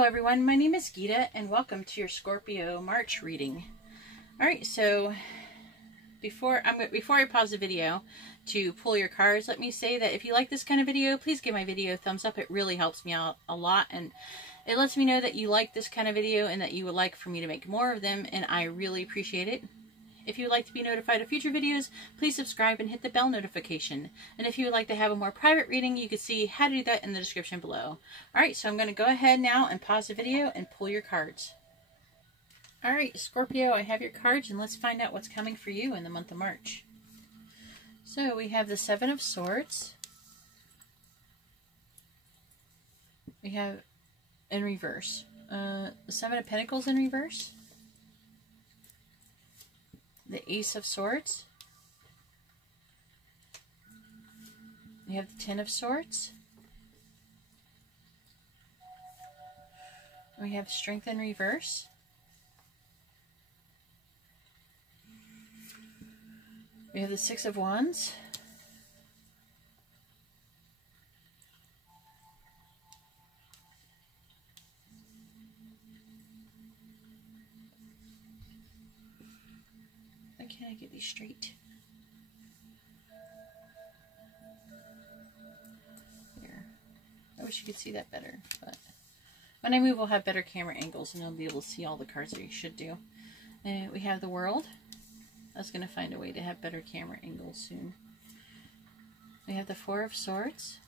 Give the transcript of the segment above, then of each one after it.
Hello everyone, my name is Gita and welcome to your Scorpio March reading. Alright, so before I pause the video to pull your cards, let me say that if you like this kind of video, please give my video a thumbs up. It really helps me out a lot and it lets me know that you like this kind of video and that you would like for me to make more of them, and I really appreciate it. If you would like to be notified of future videos, please subscribe and hit the bell notification. And if you would like to have a more private reading, you can see how to do that in the description below. Alright, so I'm going to go ahead now and pause the video and pull your cards. Alright, Scorpio, I have your cards and let's find out what's coming for you in the month of March. So we have the Seven of Swords. We have in reverse. The Seven of Pentacles in reverse. The Ace of Swords. We have the Ten of Swords. We have Strength in reverse. We have the Six of Wands. Can I get these straight? Here. I wish you could see that better, but when I move, we'll have better camera angles and I'll be able to see all the cards that you should do. And we have the World. I was going to find a way to have better camera angles soon. We have the Four of Swords.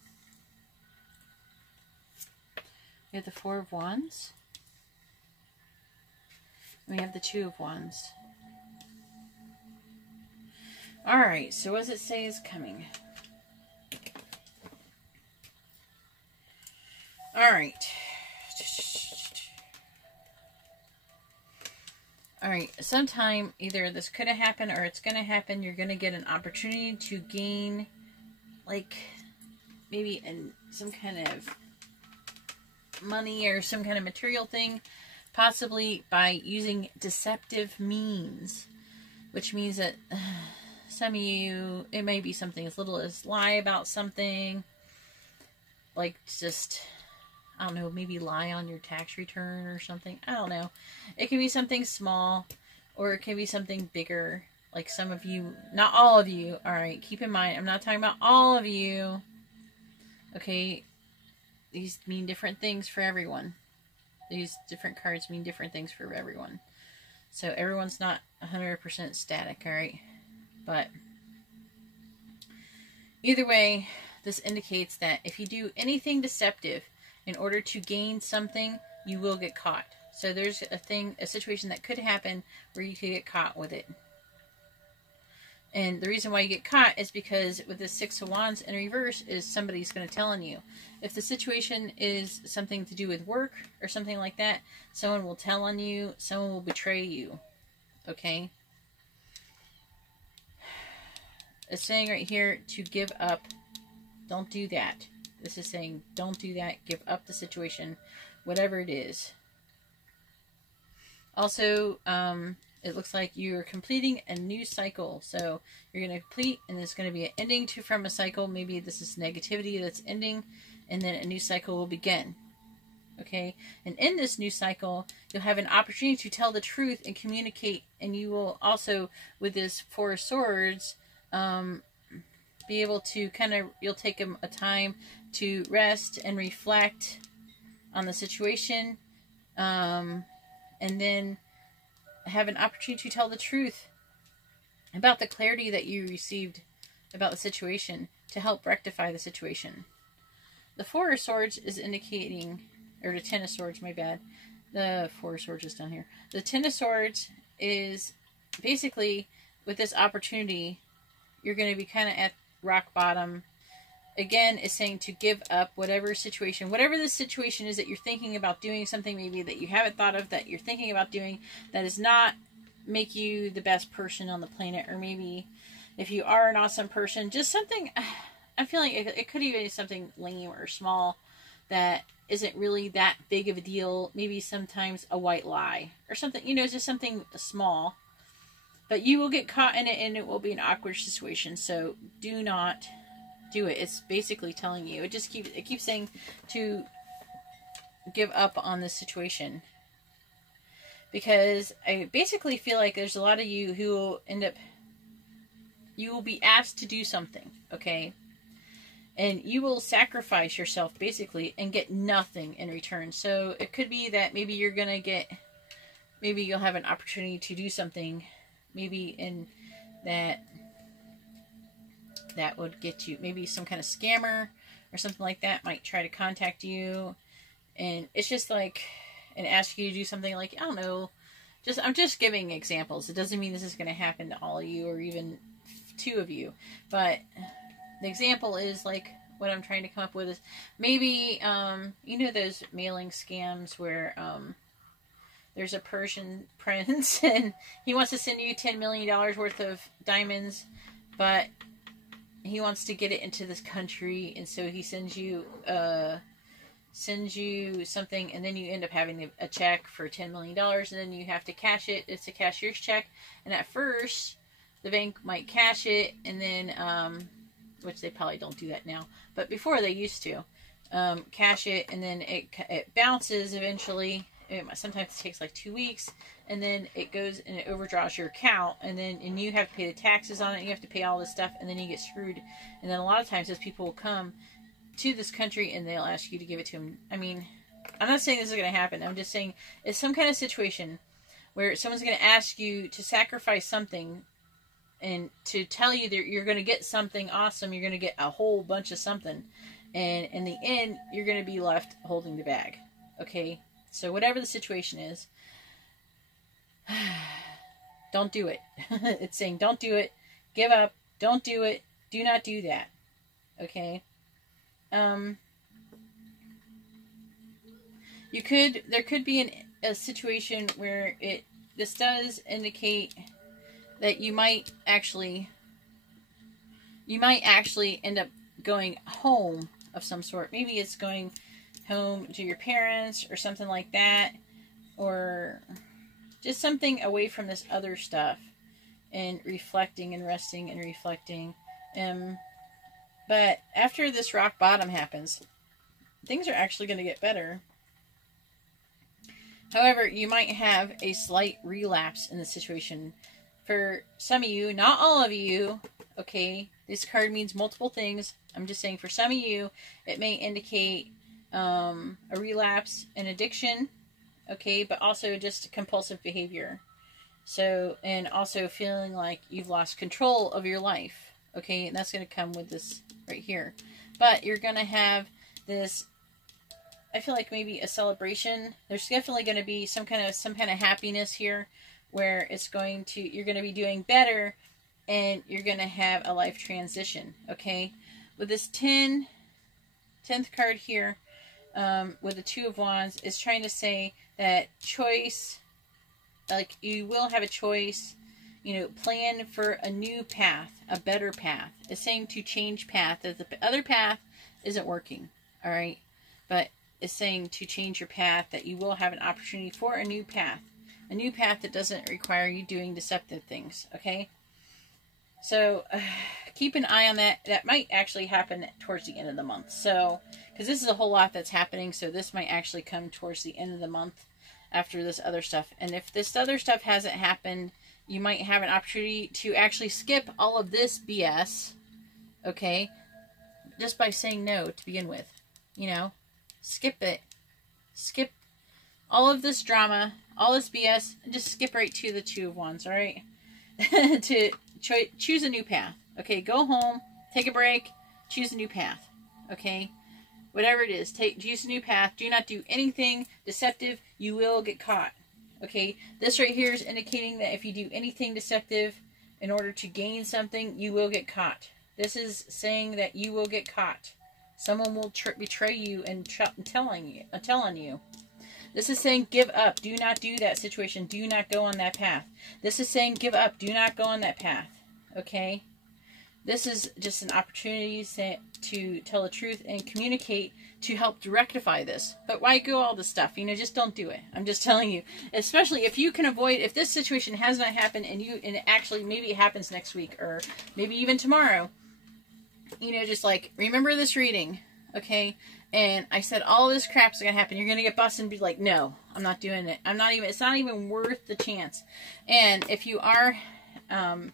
We have the Four of Wands. We have the Two of Wands. Alright, so what does it say is coming? Alright. Alright, sometime either this could have happened or it's going to happen. You're going to get an opportunity to gain, like, maybe some kind of money or some kind of material thing, possibly by using deceptive means, which means that some of you, it may be something as little as lie about something, like just, I don't know, maybe lie on your tax return or something. I don't know. It can be something small or it can be something bigger. Like some of you, not all of you, alright, keep in mind, I'm not talking about all of you. Okay, these mean different things for everyone. These different cards mean different things for everyone. So everyone's not 100% static, alright? But either way, this indicates that if you do anything deceptive in order to gain something, you will get caught. So there's a situation that could happen where you could get caught with it. And the reason why you get caught is because with the Six of Wands in reverse is somebody's going to tell on you. If the situation is something to do with work or something like that, someone will tell on you, someone will betray you. Okay? It's saying right here to give up. Don't do that. This is saying don't do that. Give up the situation, whatever it is. Also, it looks like you're completing a new cycle. So you're going to complete and there's going to be an ending from a cycle. Maybe this is negativity that's ending and then a new cycle will begin. Okay, and in this new cycle, you'll have an opportunity to tell the truth and communicate, and you will also, with this Four of Swords, be able to you'll take a time to rest and reflect on the situation, and then have an opportunity to tell the truth about the clarity that you received about the situation to help rectify the situation. The Four of Swords is indicating, or the Ten of Swords, my bad. The Four of Swords is down here. The Ten of Swords is basically, with this opportunity, you're going to be kind of at rock bottom. Again, it's saying to give up whatever situation, whatever the situation is that you're thinking about doing, something maybe that you haven't thought of that you're thinking about doing that does not make you the best person on the planet, or maybe if you are an awesome person, just something, I'm feeling it could even be something lame or small that isn't really that big of a deal. Maybe sometimes a white lie or something, you know, just something small. But you will get caught in it and it will be an awkward situation. So do not do it. It's basically telling you. It keeps saying to give up on this situation. Because I basically feel like there's a lot of you who will end up, you will be asked to do something, okay? And you will sacrifice yourself, basically, and get nothing in return. So it could be that maybe you're going to get, maybe you'll have an opportunity to do something, maybe in that would get you, maybe some kind of scammer or something like that might try to contact you. And it's just like, and ask you to do something like, I don't know, I'm just giving examples. It doesn't mean this is going to happen to all of you or even two of you. But the example is like, what I'm trying to come up with is maybe, you know those mailing scams where there's a Persian prince and he wants to send you $10 million worth of diamonds, but he wants to get it into this country, and so he sends you something, and then you end up having a check for $10 million, and then you have to cash it. It's a cashier's check, and at first the bank might cash it, and then which they probably don't do that now, but before they used to cash it, and then it bounces eventually. Sometimes it takes like 2 weeks, and then it goes and it overdraws your account, and you have to pay the taxes on it, you have to pay all this stuff, and then you get screwed. And then a lot of times those people will come to this country and they'll ask you to give it to them. I mean, I'm not saying this is going to happen. I'm just saying it's some kind of situation where someone's going to ask you to sacrifice something and to tell you that you're going to get something awesome. You're going to get a whole bunch of something. And in the end, you're going to be left holding the bag. Okay? So whatever the situation is, don't do it. It's saying don't do it. Give up. Don't do it. Do not do that. Okay? There could be a situation where this does indicate that you might actually end up going home of some sort. Maybe it's going home to your parents or something like that, or just something away from this other stuff and reflecting and resting and reflecting. But after this rock bottom happens, things are actually going to get better. However, you might have a slight relapse in the situation. For some of you, not all of you, okay, this card means multiple things. I'm just saying for some of you, it may indicate a relapse in addiction, okay, but also just compulsive behavior. So, and also feeling like you've lost control of your life, okay, and that's going to come with this right here. But you're going to have this, I feel like maybe a celebration. There's definitely going to be some kind of happiness here where it's going to, you're going to be doing better and you're going to have a life transition, okay? With this 10th card here, with the Two of Wands, is trying to say that choice, like you will have a choice, you know, plan for a new path, a better path. It's saying to change path, that the other path isn't working, all right? But it's saying to change your path, that you will have an opportunity for a new path that doesn't require you doing deceptive things, okay? So keep an eye on that. That might actually happen towards the end of the month. So, because this is a whole lot that's happening, so this might actually come towards the end of the month after this other stuff. And if this other stuff hasn't happened, you might have an opportunity to actually skip all of this BS, okay? Just by saying no to begin with, you know? Skip it. Skip all of this drama, all this BS, and just skip right to the Two of Wands, all right? To choose a new path. Okay, go home, take a break, choose a new path. Okay? Whatever it is, choose a new path. Do not do anything deceptive. You will get caught. Okay? This right here is indicating that if you do anything deceptive in order to gain something, you will get caught. This is saying that you will get caught. Someone will betray you and tell on you. This is saying give up. Do not do that situation. Do not go on that path. This is saying give up. Do not go on that path. Okay? This is just an opportunity to tell the truth and communicate to help rectify this. But why go all this stuff? You know, just don't do it. I'm just telling you. Especially if you can avoid, if this situation has not happened and actually maybe it happens next week or maybe even tomorrow. You know, just like, remember this reading. Okay? And I said, all this crap's going to happen. You're going to get busted and be like, no, I'm not doing it. It's not even worth the chance. And if you are an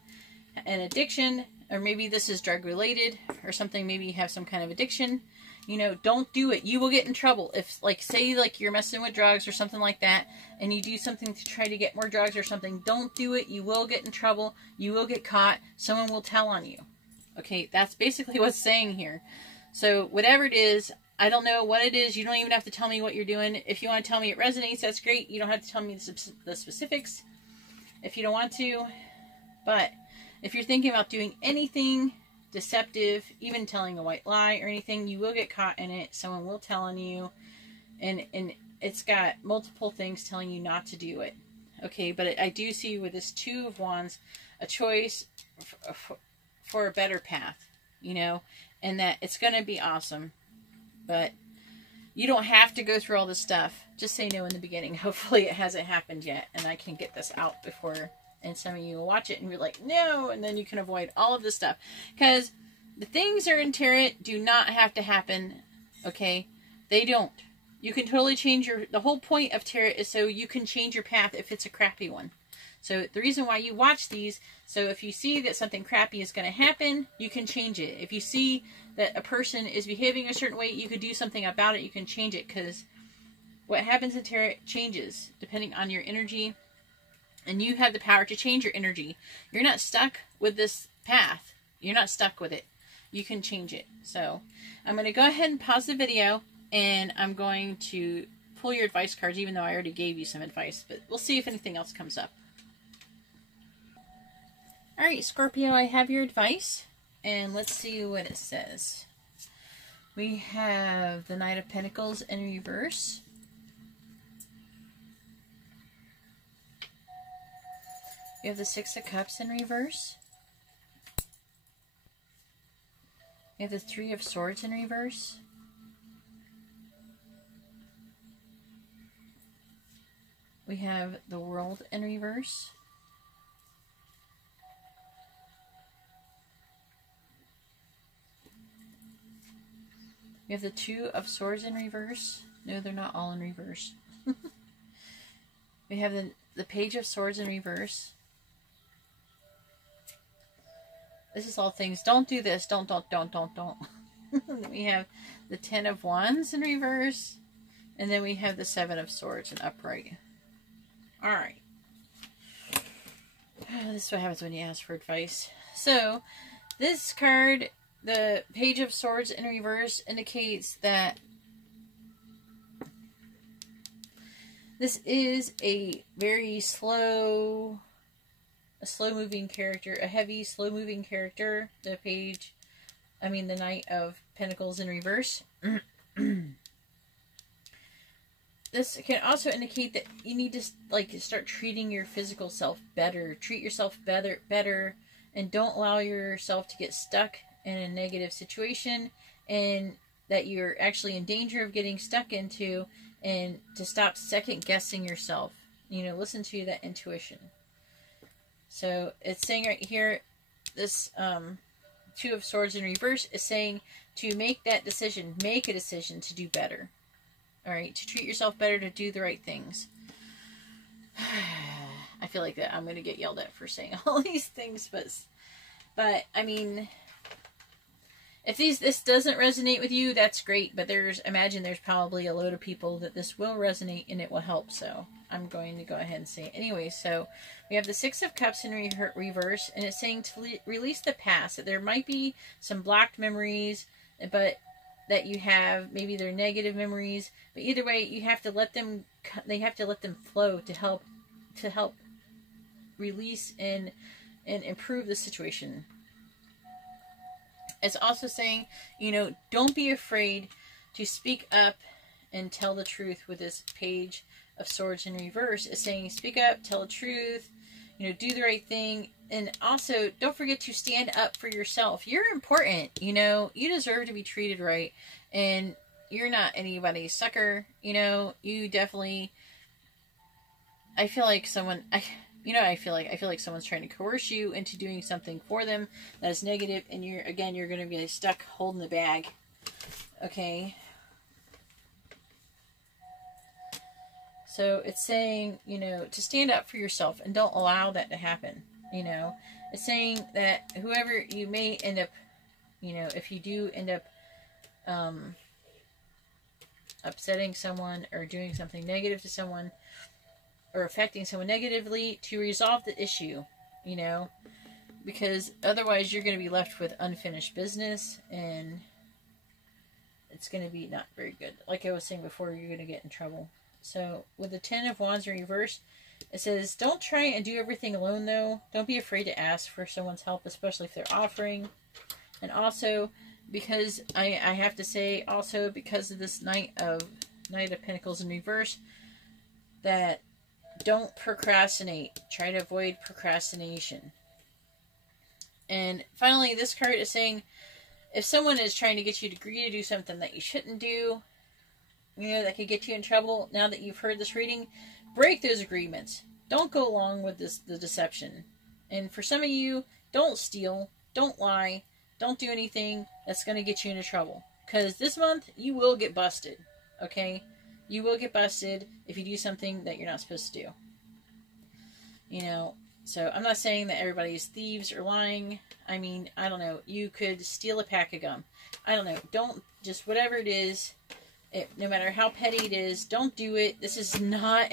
addiction, or maybe this is drug related or something, maybe you have some kind of addiction, you know, don't do it. You will get in trouble. If, like, say, like, you're messing with drugs or something like that, and you do something to try to get more drugs or something, don't do it. You will get in trouble. You will get caught. Someone will tell on you. Okay, that's basically what's saying here. So, whatever it is, I don't know what it is. You don't even have to tell me what you're doing. If you want to tell me it resonates, that's great. You don't have to tell me the specifics if you don't want to. But if you're thinking about doing anything deceptive, even telling a white lie or anything, you will get caught in it. Someone will tell on you. And it's got multiple things telling you not to do it. Okay, but I do see with this Two of Wands a choice for a better path, you know, and that it's going to be awesome. But you don't have to go through all this stuff. Just say no in the beginning. Hopefully it hasn't happened yet, and I can get this out before, and some of you will watch it and be like, no, and then you can avoid all of this stuff. Because the things that are in tarot do not have to happen, okay? They don't. You can totally change the whole point of tarot is so you can change your path if it's a crappy one. So the reason why you watch these, so if you see that something crappy is going to happen, you can change it. If you see that a person is behaving a certain way, you could do something about it. You can change it, because what happens in tarot changes depending on your energy, and you have the power to change your energy. You're not stuck with this path. You're not stuck with it. You can change it. So I'm going to go ahead and pause the video, and I'm going to pull your advice cards, even though I already gave you some advice, but we'll see if anything else comes up. Alright, Scorpio, I have your advice, and let's see what it says. We have the Knight of Pentacles in reverse. We have the Six of Cups in reverse. We have the Three of Swords in reverse. We have the World in reverse. We have the Two of Swords in reverse. No, they're not all in reverse. We have the Page of Swords in reverse. This is all things, don't do this, don't. We have the Ten of Wands in reverse. And then we have the Seven of Swords in upright. Alright. This is what happens when you ask for advice. So, this card, the Page of Swords in reverse, indicates that this is a very slow, moving character, a heavy, slow moving character. The Knight of Pentacles in reverse. This can also indicate that you need to start treating your physical self better. Treat yourself better, and don't allow yourself to get stuck in a negative situation, and that you're actually in danger of getting stuck into, and to stop second guessing yourself. You know, listen to that intuition. So it's saying right here, this Two of Swords in reverse is saying to make that decision, make a decision to do better. Alright, to treat yourself better, to do the right things. I feel like that I'm going to get yelled at for saying all these things, but I mean, if this doesn't resonate with you, that's great, but imagine there's probably a load of people that this will resonate and it will help, so I'm going to go ahead and say it anyway. So we have the Six of Cups in reverse, and it's saying to release the past, that there might be some blocked memories, but that you have, maybe they're negative memories, but either way, you have to let them, they have to let them flow to help release and improve the situation. It's also saying, you know, don't be afraid to speak up and tell the truth. With this Page of Swords in reverse, it's saying speak up, tell the truth, you know, do the right thing. And also, don't forget to stand up for yourself. You're important, you know. You deserve to be treated right. And you're not anybody's sucker, you know. You definitely... I feel like someone... I feel like someone's trying to coerce you into doing something for them that is negative. And you're going to be stuck holding the bag. Okay? So it's saying, you know, to stand up for yourself and don't allow that to happen. You know, it's saying that whoever you may end up, you know, if you do end up upsetting someone or doing something negative to someone or affecting someone negatively, to resolve the issue, you know, because otherwise you're going to be left with unfinished business and it's going to be not very good. Like I was saying before, you're going to get in trouble. So with the 10 of Wands in reverse, it says, don't try and do everything alone, though. Don't be afraid to ask for someone's help, especially if they're offering. And also, because I have to say, also because of this Knight of Pentacles in reverse, that don't procrastinate. Try to avoid procrastination. And finally, this card is saying, if someone is trying to get you to agree to do something that you shouldn't do, you know, that could get you in trouble, now that you've heard this reading, break those agreements. Don't go along with the deception. And for some of you, don't steal, don't lie, don't do anything that's going to get you into trouble. Because this month, you will get busted. Okay? You will get busted if you do something that you're not supposed to do. You know, so I'm not saying that everybody's thieves or lying. I mean, I don't know. You could steal a pack of gum. I don't know. Don't, just whatever it is, no matter how petty it is, don't do it. This is not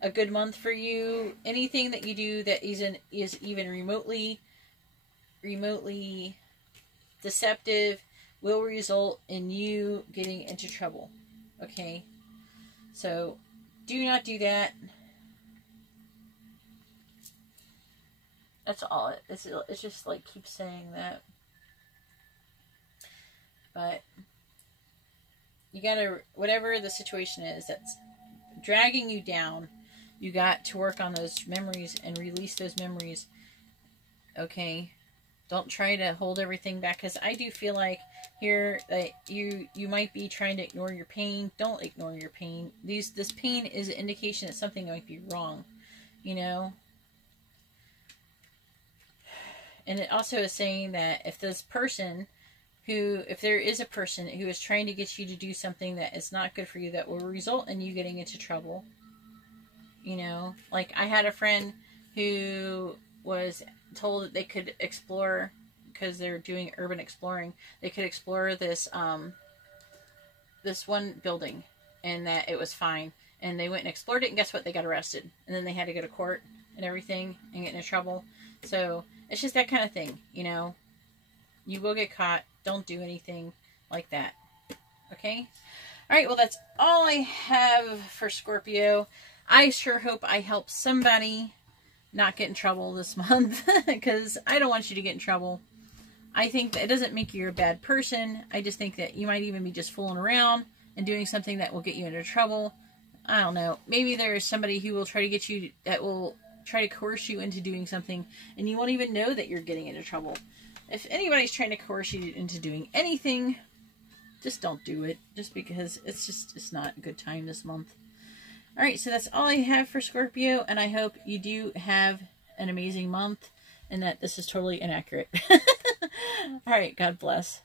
a good month for you. Anything that you do that is even remotely deceptive will result in you getting into trouble. Okay? So, do not do that. That's all. It's just like keep saying that. But you gotta, whatever the situation is that's dragging you down, you got to work on those memories and release those memories. Okay? Don't try to hold everything back, because I do feel like here that you might be trying to ignore your pain. Don't ignore your pain. This pain is an indication that something might be wrong, you know? And it also is saying that if there is a person who is trying to get you to do something that is not good for you, that will result in you getting into trouble. You know, like I had a friend who was told that they could explore, because they're doing urban exploring, they could explore this this one building, and that it was fine. And they went and explored it, and guess what? They got arrested. And then they had to go to court and everything and get into trouble. So it's just that kind of thing, you know. You will get caught. Don't do anything like that. Okay? Alright, well, that's all I have for Scorpio. I sure hope I help somebody not get in trouble this month, because I don't want you to get in trouble. I think that it doesn't make you a bad person. I just think that you might even be just fooling around and doing something that will get you into trouble. I don't know. Maybe there is somebody who will try to get you, that will try to coerce you into doing something, and you won't even know that you're getting into trouble. If anybody's trying to coerce you into doing anything, just don't do it. Just because it's not a good time this month. Alright, so that's all I have for Scorpio, and I hope you do have an amazing month, and that this is totally inaccurate. Alright, God bless.